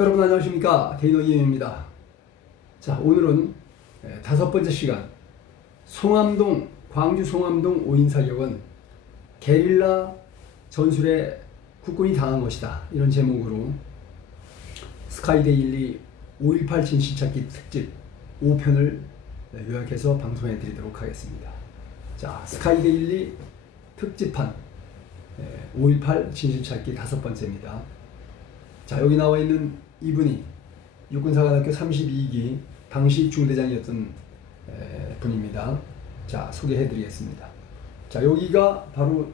여러분 안녕하십니까 데이너 이엠입니다. 자 오늘은 에, 다섯 번째 시간 송암동 광주 송암동 오인 사격은 게릴라 전술에 국군이 당한 것이다 이런 제목으로 스카이데일리 5.18 진실찾기 특집 5편을 요약해서 방송해 드리도록 하겠습니다. 자 스카이데일리 특집판 5.18 진실찾기 다섯 번째입니다. 자 여기 나와 있는 이분이 육군사관학교 32기 당시 중대장이었던 에, 분입니다. 자 소개해드리겠습니다. 자 여기가 바로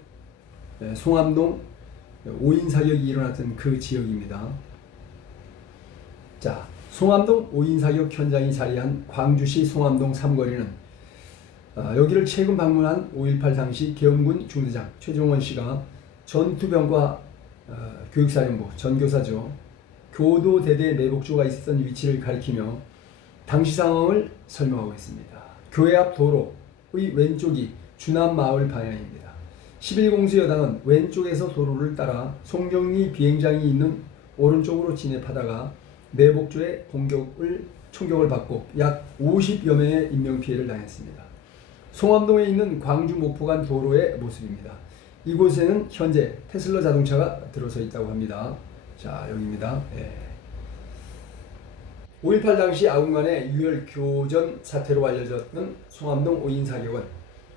에, 송암동 5인 사격이 일어났던 그 지역입니다. 자 송암동 5인 사격 현장이 자리한 광주시 송암동 삼거리는 아, 여기를 최근 방문한 5.18 당시 계엄군 중대장 최종원 씨가 전투병과 어, 교육사령부 전교사죠 교도 대대 내복조가 있었던 위치를 가리키며 당시 상황을 설명하고 있습니다. 교회 앞 도로의 왼쪽이 주남 마을 방향입니다. 11공수 여단은 왼쪽에서 도로를 따라 송정리 비행장이 있는 오른쪽으로 진입하다가 내복조의 공격을 총격을 받고 약 50여 명의 인명 피해를 당했습니다. 송암동에 있는 광주 목포간 도로의 모습입니다. 이곳에는 현재 테슬라 자동차가 들어서 있다고 합니다. 자, 여기입니다. 예. 5.18 당시 아군간의 유혈 교전 사태로 알려졌던 송암동 5인 사격은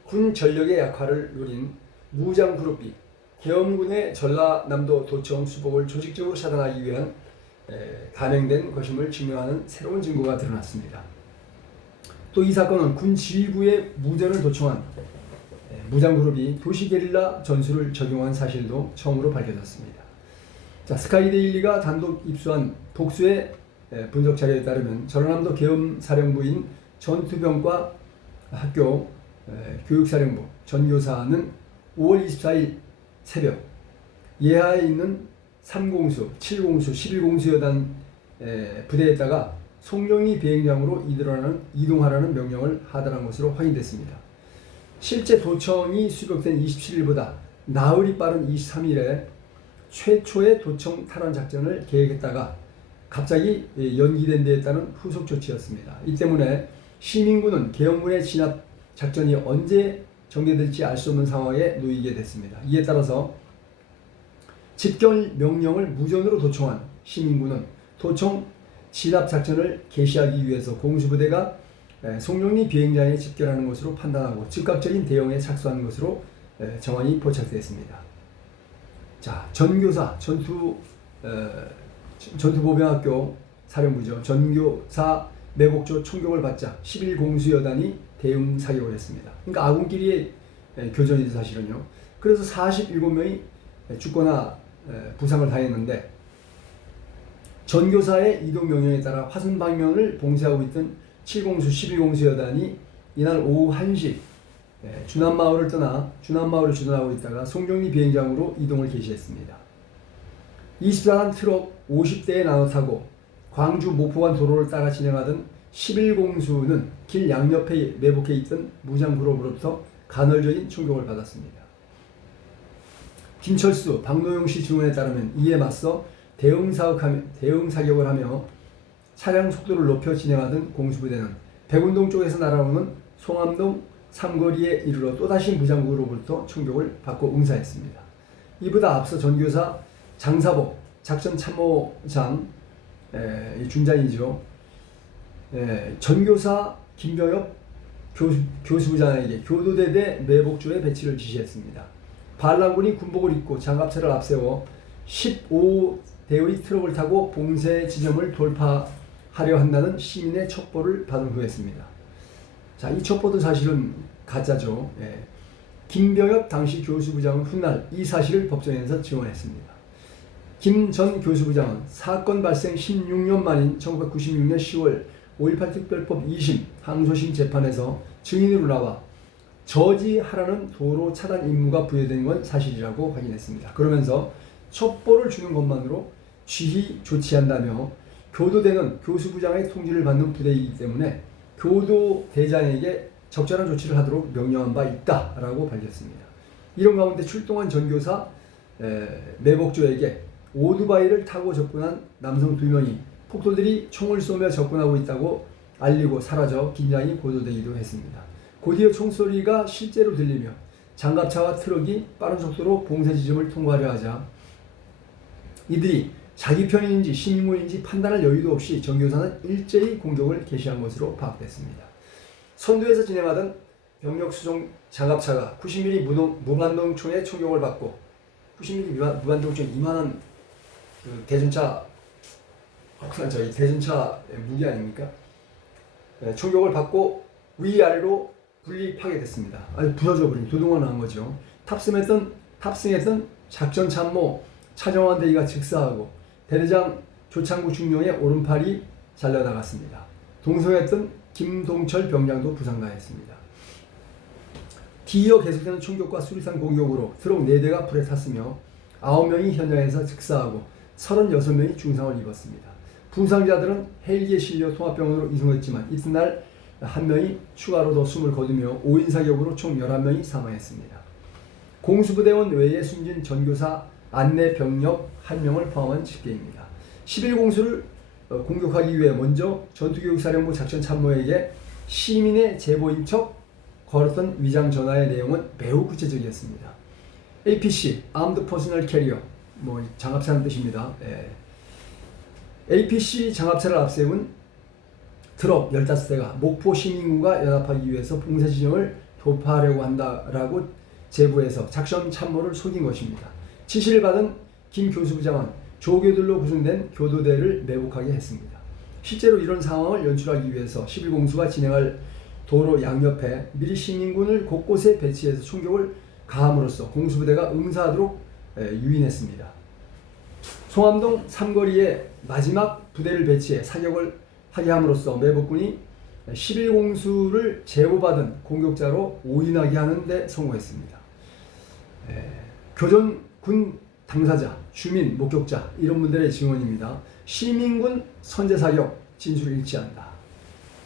군 전력의 약화를 노린 무장 그룹이 계엄군의 전라남도 도청 수복을 조직적으로 차단하기 위한 에, 감행된 것임을 증명하는 새로운 증거가 드러났습니다. 또 이 사건은 군 지휘부의 무전을 도청한 에, 무장 그룹이 도시 게릴라 전술을 적용한 사실도 처음으로 밝혀졌습니다. 자, 스카이데일리가 단독 입수한 복수의 에, 분석 자료에 따르면 전라남도 계엄사령부인 전투병과 학교 에, 교육사령부 전교사는 5월 24일 새벽 예하에 있는 3공수, 7공수, 11공수 여단 에, 부대에다가 송영희 비행장으로 이동하라는 명령을 하달한 것으로 확인됐습니다. 실제 도청이 수립된 27일보다 나흘이 빠른 23일에 최초의 도청 탈환 작전을 계획했다가 갑자기 연기된 데에 따른 후속 조치였습니다. 이 때문에 시민군은 계엄군의 진압 작전이 언제 전개될지 알 수 없는 상황에 놓이게 됐습니다. 이에 따라서 집결 명령을 무전으로 도청한 시민군은 도청 진압 작전을 개시하기 위해서 공수부대가 에, 송룡리 비행장에 집결하는 것으로 판단하고 즉각적인 대응에 착수한 것으로 에, 정황이 포착되었습니다. 자, 전교사 전투 에, 전투보병학교 사령부죠. 전교사 매복조 총격을 받자 11공수여단이 대응 사격을 했습니다. 그러니까 아군끼리의 에, 교전이죠 사실은요. 그래서 47명이 죽거나 에, 부상을 당했는데 전교사의 이동 명령에 따라 화순 방면을 봉쇄하고 있던 7공수 12공수 여단이 이날 오후 1시 에, 주남마을을 떠나 주남마을을 주둔하고 있다가 송정리 비행장으로 이동을 개시했습니다. 24단 트럭 50대에 나눠 타고 광주 목포간 도로를 따라 진행하던 11공수는 길 양옆에 매복해 있던 무장 그룹으로부터 간헐적인 충격을 받았습니다. 김철수, 박노영 씨 증언에 따르면 이에 맞서 대응 사격하며 대응 하며 차량 속도를 높여 진행하던 공수부대는 백운동 쪽에서 날아오는 송암동 삼거리에 이르러 또다시 무장구로부터 충격을 받고 응사했습니다. 이보다 앞서 전교사 장사복 작전 참모장 에, 이 중장이죠. 에, 전교사 김병엽 교수, 교수부장에게 교도대대 매복조의 배치를 지시했습니다. 반란군이 군복을 입고 장갑차를 앞세워 15대의 트럭을 타고 봉쇄 지점을 돌파하려 한다는 시민의 첩보를 받은 후였습니다. 자, 이 첩보도 사실은 가짜죠. 예. 김병엽 당시 교수부장은 훗날 이 사실을 법정에서 증언했습니다. 김 전 교수부장은 사건 발생 16년 만인 1996년 10월 5.18 특별법 2심 항소심 재판에서 증인으로 나와 저지하라는 도로 차단 임무가 부여된 건 사실이라고 확인했습니다. 그러면서 첩보를 주는 것만으로 지휘 조치한다며 교도대는 교수부장의 통지를 받는 부대이기 때문에 교도 대장에게 적절한 조치를 하도록 명령한 바 있다라고 밝혔습니다. 이런 가운데 출동한 전교사 에, 매복조에게 오토바이를 타고 접근한 남성 두 명이 폭도들이 총을 쏘며 접근하고 있다고 알리고 사라져 긴장이 고조되기도 했습니다. 곧이어 총소리가 실제로 들리며 장갑차와 트럭이 빠른 속도로 봉쇄 지점을 통과하려 하자 이들이 자기 편인지 시민군인지 판단할 여유도 없이 정교사는 일제히 공격을 개시한 것으로 파악됐습니다. 선두에서 진행하던 병력 수송 장갑차가 90mm 무동, 무반동 총의 총격을 받고 90mm 무반, 무반동 총 이만한 그 대전차 아, 저희 대전차 무기 아닙니까? 네, 총격을 받고 위아래로 분리 파괴됐습니다. 아주 부서져 버린 도동화 난 거죠. 탑승했던 탑승했던 작전 참모 차정환 대위가 즉사하고 대대장 조창구 중령의 오른팔이 잘려 나갔습니다. 동성했던 김동철 병장도 부상당했습니다. 뒤이어 계속되는 총격과 수리탄 공격으로 트럭 4대가 불에 탔으며 9명이 현장에서 즉사하고 36명이 중상을 입었습니다. 부상자들은 헬기에 실려 통합병원으로 이송했지만 이튿날 한 명이 추가로 더 숨을 거두며 5인 사격으로 총 11명이 사망했습니다. 공수부대원 외에 숨진 전교사 안내 병력 한 명을 포함한 집계입니다. 11공수를 어, 공격하기 위해 먼저 전투교육사령부 작전 참모에게 시민의 제보인 척 걸었던 위장 전화의 내용은 매우 구체적이었습니다. APC, Armed Personnel Carrier, 뭐 장갑차라는 뜻입니다. 예. APC 장갑차를 앞세운 트럭 15대가 목포 시민군과 연합하기 위해서 봉쇄 지점을 돌파하려고 한다라고 제보해서 작전 참모를 속인 것입니다. 지시를 받은 김 교수부장은 조교들로 구성된 교도대를 매복하게 했습니다. 실제로 이런 상황을 연출하기 위해서 11공수가 진행할 도로 양옆에 미리 시민군을 곳곳에 배치해서 총격을 가함으로써 공수부대가 응사하도록 에, 유인했습니다. 송암동 삼거리에 마지막 부대를 배치해 사격을 하게 함으로써 매복군이 11공수를 제보받은 공격자로 오인하게 하는 데 성공했습니다. 에, 교전 군 당사자, 주민, 목격자 이런 분들의 증언입니다. 시민군 선제 사격 진술을 일치한다.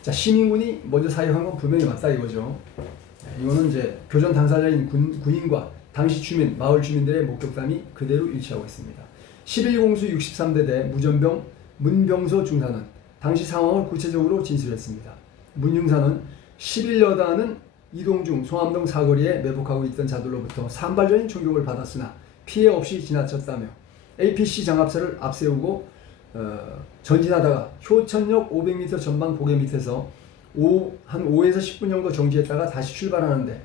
자 시민군이 먼저 사격한 건 분명히 맞다 이거죠. 네, 이거는 이제 교전 당사자인 군, 군인과 당시 주민, 마을 주민들의 목격담이 그대로 일치하고 있습니다. 11공수 63대대 무전병 문병서 중사는 당시 상황을 구체적으로 진술했습니다. 문 중사는 11여단은 이동 중 송암동 사거리에 매복하고 있던 자들로부터 산발적인 총격을 받았으나 피해 없이 지나쳤다며 APC 장갑차를 앞세우고 어, 전진하다가 효천역 500m 전방 고개 밑에서 오, 한 5에서 10분 정도 정지했다가 다시 출발하는데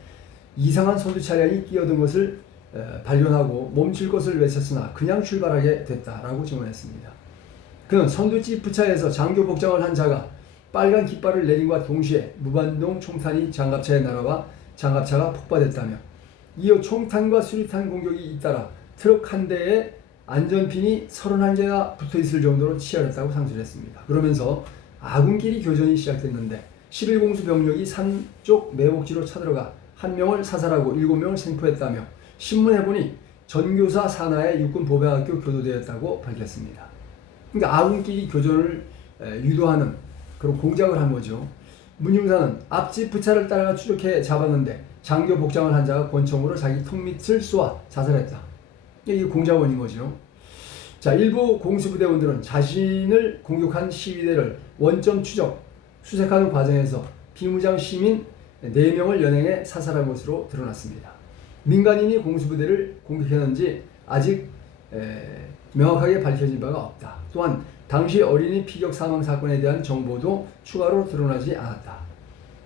이상한 선두 차량이 끼어든 것을 어, 발견하고 멈출 것을 외쳤으나 그냥 출발하게 됐다라고 증언했습니다. 그는 선두 지프차에서 장교 복장을 한 자가 빨간 깃발을 내린과 동시에 무반동 총탄이 장갑차에 날아와 장갑차가 폭발했다며 이어 총탄과 수리탄 공격이 잇따라 트럭 한 대에 안전핀이 31개가 붙어 있을 정도로 치열했다고 상술했습니다. 그러면서 아군끼리 교전이 시작됐는데 11공수 병력이 산 쪽 매복지로 쳐들어가 한 명을 사살하고 일곱 명을 생포했다며 신문에 보니 전교사 산하의 육군 보병학교 교도되었다고 밝혔습니다. 그러니까 아군끼리 교전을 에, 유도하는 그런 공작을 한 거죠. 문용사는 앞집 부차를 따라 추적해 잡았는데 장교 복장을 한 자가 권총으로 자기 턱 밑을 쏘아 자살했다. 이게 공작원인 거죠. 자, 일부 공수부대원들은 자신을 공격한 시위대를 원점 추적, 수색하는 과정에서 비무장 시민 4명을 연행해 사살한 것으로 드러났습니다. 민간인이 공수부대를 공격했는지 아직 에, 명확하게 밝혀진 바가 없다. 또한 당시 어린이 피격 사망 사건에 대한 정보도 추가로 드러나지 않았다.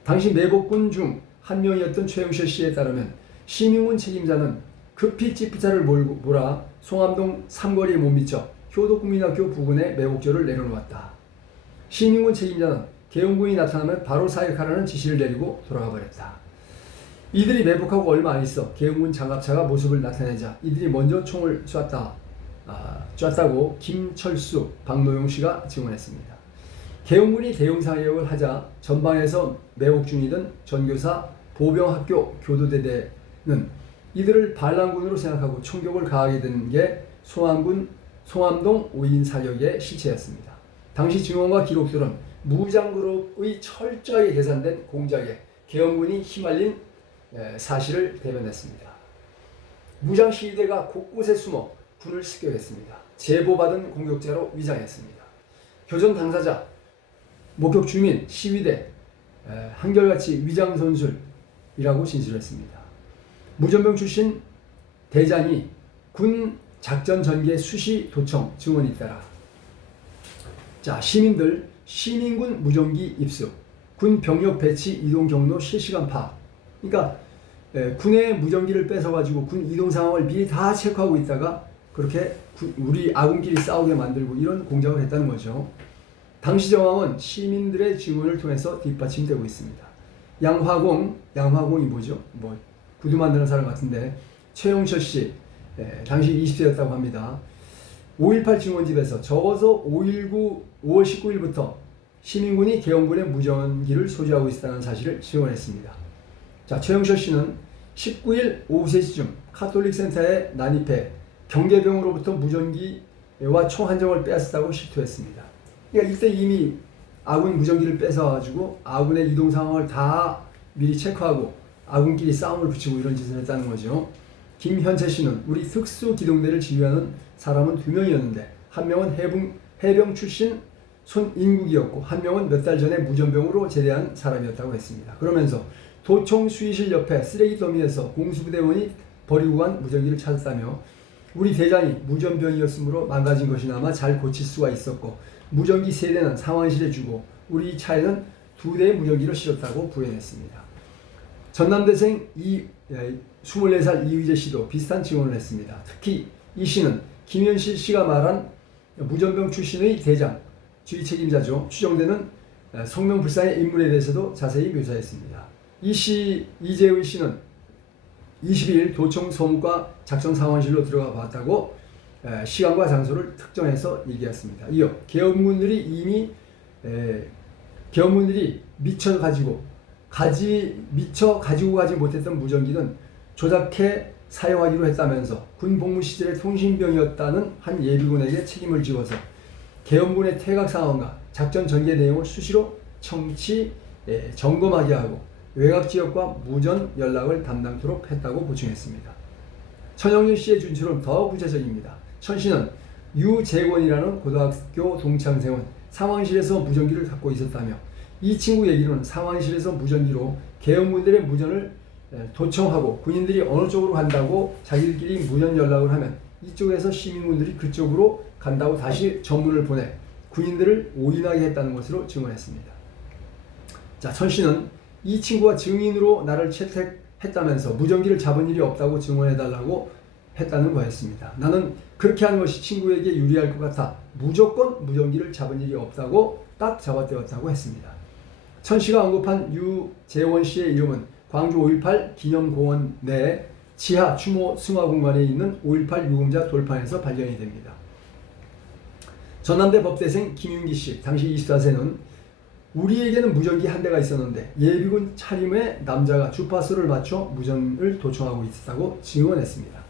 당시 매복군 중 한 명이었던 최영실 씨에 따르면 시민군 책임자는 급히 지프차를 몰고 몰아 송암동 삼거리에 못 미쳐 효도국민학교 부근에 매복조를 내려놓았다. 시민군 책임자는 계엄군이 나타나면 바로 사격하라는 지시를 내리고 돌아가 버렸다. 이들이 매복하고 얼마 안 있어 계엄군 장갑차가 모습을 나타내자 이들이 먼저 총을 쐈다. 아, 쐈다고 김철수, 박노용 씨가 증언했습니다. 계엄군이 대응 사격을 하자 전방에서 매복 중이던 전교사 보병학교 교도대대는 이들을 반란군으로 생각하고 총격을 가하게 된 게 송암군 송암동 5인 사격의 실체였습니다. 당시 증언과 기록들은 무장그룹의 철저하게 계산된 공작에 계엄군이 휘말린 에, 사실을 대변했습니다. 무장 시위대가 곳곳에 숨어 군을 습격했습니다. 제보받은 공격자로 위장했습니다. 교전 당사자, 목격 주민, 시위대 에, 한결같이 위장 선술 이라고 진술했습니다. 무전병 출신 대장이 군 작전 전개 수시 도청 증언이 따라 자 시민들 시민군 무전기 입수 군 병력 배치 이동 경로 실시간 파악 그러니까 에, 군의 무전기를 뺏어 가지고 군 이동 상황을 미리 다 체크하고 있다가 그렇게 구- 우리 아군끼리 싸우게 만들고 이런 공작을 했다는 거죠. 당시 정황은 시민들의 증언을 통해서 뒷받침되고 있습니다. 양화공, 양화공이 뭐죠? 뭐 구두 만드는 사람 같은데 최용철 씨 예, 당시 20세였다고 합니다. 5.18 증원집에서 적어서 5.19 5월 19일부터 시민군이 계엄군의 무전기를 소지하고 있다는 사실을 증언했습니다. 자, 최영철 씨는 19일 오후 3시쯤 카톨릭 센터에 난입해 경계병으로부터 무전기와 총 한 정을 빼앗았다고 실토했습니다. 그러니까 이때 이미 아군 무전기를 뺏어가지고 아군의 이동 상황을 다 미리 체크하고 아군끼리 싸움을 붙이고 이런 짓을 했다는 거죠. 김현채 씨는 우리 특수 기동대를 지휘하는 사람은 두 명이었는데 한 명은 해병, 해병 출신 손인국이었고 한 명은 몇 달 전에 무전병으로 제대한 사람이었다고 했습니다. 그러면서 도청 수의실 옆에 쓰레기 더미에서 공수부대원이 버리고 간 무전기를 찾았다며 우리 대장이 무전병이었으므로 망가진 것이나마 잘 고칠 수가 있었고 무전기 세 대는 상황실에 주고 우리 차에는 두 대의 무전기를 실었다고 부인했습니다. 전남대생 이, 에, 24살 이휘재 씨도 비슷한 증언을 했습니다. 특히 이 씨는 김현실 씨가 말한 무전병 출신의 대장, 주의 책임자죠. 추정되는 에, 성명불상의 인물에 대해서도 자세히 묘사했습니다. 이 씨, 이재의 씨는 22일 도청 소무과 작전 상황실로 들어가 봤다고 에, 시간과 장소를 특정해서 얘기했습니다. 이어 계엄군들이 이미 에, 계엄군들이 미쳐 가지고 가지 미처 가지고 가지 못했던 무전기는 조작해 사용하기로 했다면서 군 복무 시절의 통신병이었다는 한 예비군에게 책임을 지워서 계엄군의 퇴각 상황과 작전 전개 내용을 수시로 청취 에, 점검하게 하고 외곽 지역과 무전 연락을 담당토록 했다고 보충했습니다. 천영일 씨의 준처럼 더 구체적입니다. 천 씨는 유재권이라는 고등학교 동창생은 상황실에서 무전기를 갖고 있었다며 이 친구 얘기로는 상황실에서 무전기로 계엄군들의 무전을 에, 도청하고 군인들이 어느 쪽으로 간다고 자기들끼리 무전 연락을 하면 이쪽에서 시민군들이 그쪽으로 간다고 다시 전문을 보내 군인들을 오인하게 했다는 것으로 증언했습니다. 자, 천 씨는 이 친구가 증인으로 나를 채택했다면서 무전기를 잡은 일이 없다고 증언해달라고 했다는 거였습니다. 나는 그렇게 하는 것이 친구에게 유리할 것 같아 무조건 무전기를 잡은 일이 없다고 딱 잡아떼었다고 했습니다. 천 씨가 언급한 유재원 씨의 이름은 광주 5.18 기념공원 내 지하 추모 승화 공간에 있는 5.18 유공자 돌판에서 발견이 됩니다. 전남대 법대생 김윤기 씨, 당시 24세는 우리에게는 무전기 한 대가 있었는데 예비군 차림에 남자가 주파수를 맞춰 무전을 도청하고 있었다고 증언했습니다.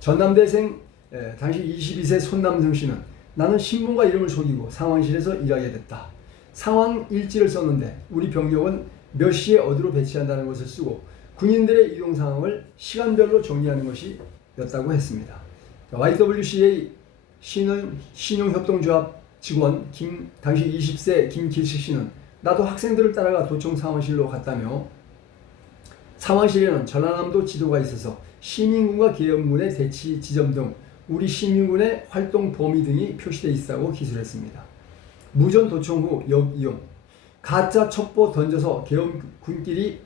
전남대생 에, 당시 22세 손남성 씨는 나는 신분과 이름을 속이고 상황실에서 일하게 됐다. 상황 일지를 썼는데 우리 병력은 몇 시에 어디로 배치한다는 것을 쓰고 군인들의 이동 상황을 시간별로 정리하는 것이었다고 했습니다. YWCA 신용, 신용협동조합 직원 김 당시 20세 김길식 씨는 나도 학생들을 따라가 도청 상황실로 갔다며 상황실에는 전라남도 지도가 있어서 시민군과 계엄군의 대치 지점 등 우리 시민군의 활동 범위 등이 표시되어 있다고 기술했습니다. 무전 도청 후 역 이용 가짜 첩보 던져서 계엄군끼리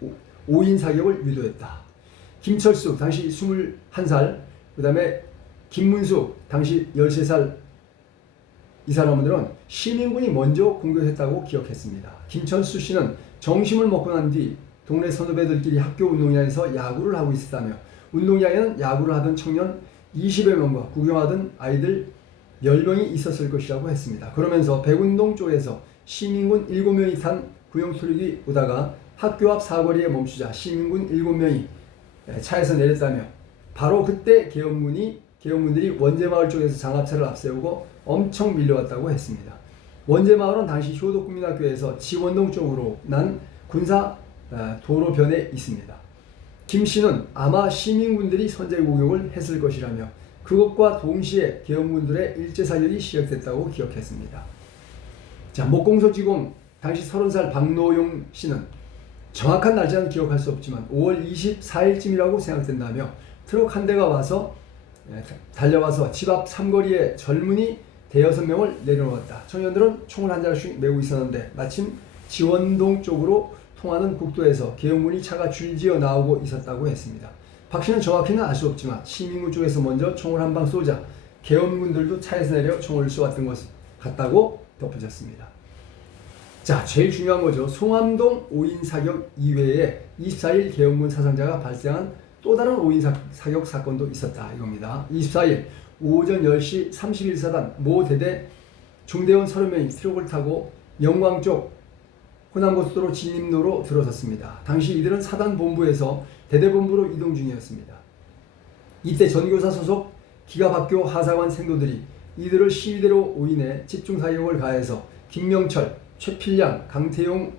5인 사격을 유도했다. 김철수 당시 21살 그 다음에 김문수 당시 13살 이 사람들은 시민군이 먼저 공격했다고 기억했습니다. 김철수 씨는 정심을 먹고 난 뒤 동네 선후배들끼리 학교 운동장에서 야구를 하고 있었다며 운동장에는 야구를 하던 청년 20여 명과 구경하던 아이들 10명이 있었을 것이라고 했습니다. 그러면서 백운동 쪽에서 시민군 7명이 탄 구형 트럭이 오다가 학교 앞 사거리에 멈추자 시민군 7명이 차에서 내렸다며 바로 그때 계엄군이 계엄군들이 원제마을 쪽에서 장갑차를 앞세우고 엄청 밀려왔다고 했습니다. 원제마을은 당시 효도국민학교에서 지원동 쪽으로 난 군사 어, 도로 변에 있습니다. 김 씨는 아마 시민군들이 선제 공격을 했을 것이라며 그것과 동시에 계엄군들의 일제 사격이 시작됐다고 기억했습니다. 자, 목공소지공 당시 30살 박노용 씨는 정확한 날짜는 기억할 수 없지만 5월 24일쯤이라고 생각된다며 트럭 한 대가 와서 예, 달려와서 집 앞 삼거리에 젊은이 대여섯 명을 내려놓았다. 청년들은 총을 한 자씩 메고 있었는데 마침 지원동 쪽으로 통하는 국도에서 계엄군이 차가 줄지어 나오고 있었다고 했습니다. 박 씨는 정확히는 알 수 없지만 시민군 쪽에서 먼저 총을 한 방 쏘자 계엄군들도 차에서 내려 총을 쏘았던 것 같다고 덧붙였습니다. 자, 제일 중요한 거죠. 송암동 5인 사격 이외에 24일 계엄군 사상자가 발생한 또 다른 5인 사, 사격 사건도 있었다 이겁니다. 24일 오전 10시 31사단 모 대대 중대원 30명이 트럭을 타고 영광 쪽 호남고속도로 진림로로 들어섰습니다. 당시 이들은 사단 본부에서 대대 본부로 이동 중이었습니다. 이때 전교사 소속 기가박교 하사관 생도들이 이들을 시위대로 오인해 집중 사격을 가해서 김명철, 최필량, 강태용,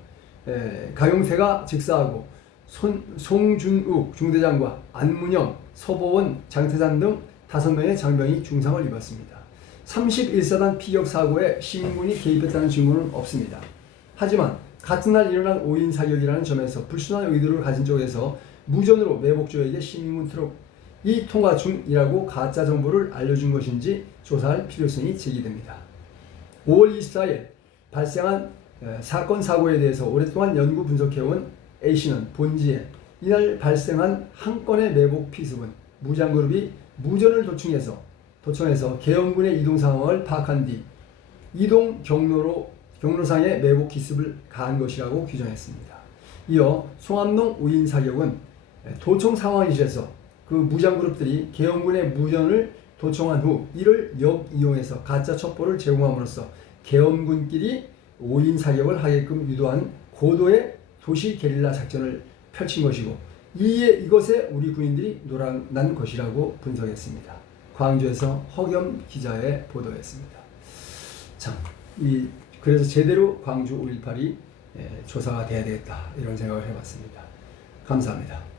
에, 가용태가 직사하고 손, 송준욱 중대장과 안문영, 서보원, 장태산 등 다섯 명의 장병이 중상을 입었습니다. 31사단 피격 사고에 시민군이 개입했다는 증거는 없습니다. 하지만 같은 날 일어난 5인 사격이라는 점에서 불순한 의도를 가진 쪽에서 무전으로 매복조에게 시민군 트럭 이 통화 중이라고 가짜 정보를 알려준 것인지 조사할 필요성이 제기됩니다. 5월 24일 발생한 에, 사건 사고에 대해서 오랫동안 연구 분석해온 A씨는 본지에 이날 발생한 한 건의 매복 피습은 무장그룹이 무전을 도청해서 도청해서 계엄군의 이동 상황을 파악한 뒤 이동 경로로 경로상의 매복 기습을 가한 것이라고 규정했습니다. 이어 송암동 5인 사격은 도청 상황이셔서 그 무장 그룹들이 계엄군의 무전을 도청한 후 이를 역이용해서 가짜 첩보를 제공함으로써 계엄군끼리 5인 사격을 하게끔 유도한 고도의 도시 게릴라 작전을 펼친 것이고 이에 이것에 우리 군인들이 놀아난 것이라고 분석했습니다. 광주에서 허겸 기자의 보도였습니다. 참, 이 그래서 제대로 광주 5.18이 조사가 돼야 되겠다 이런 생각을 해봤습니다. 감사합니다.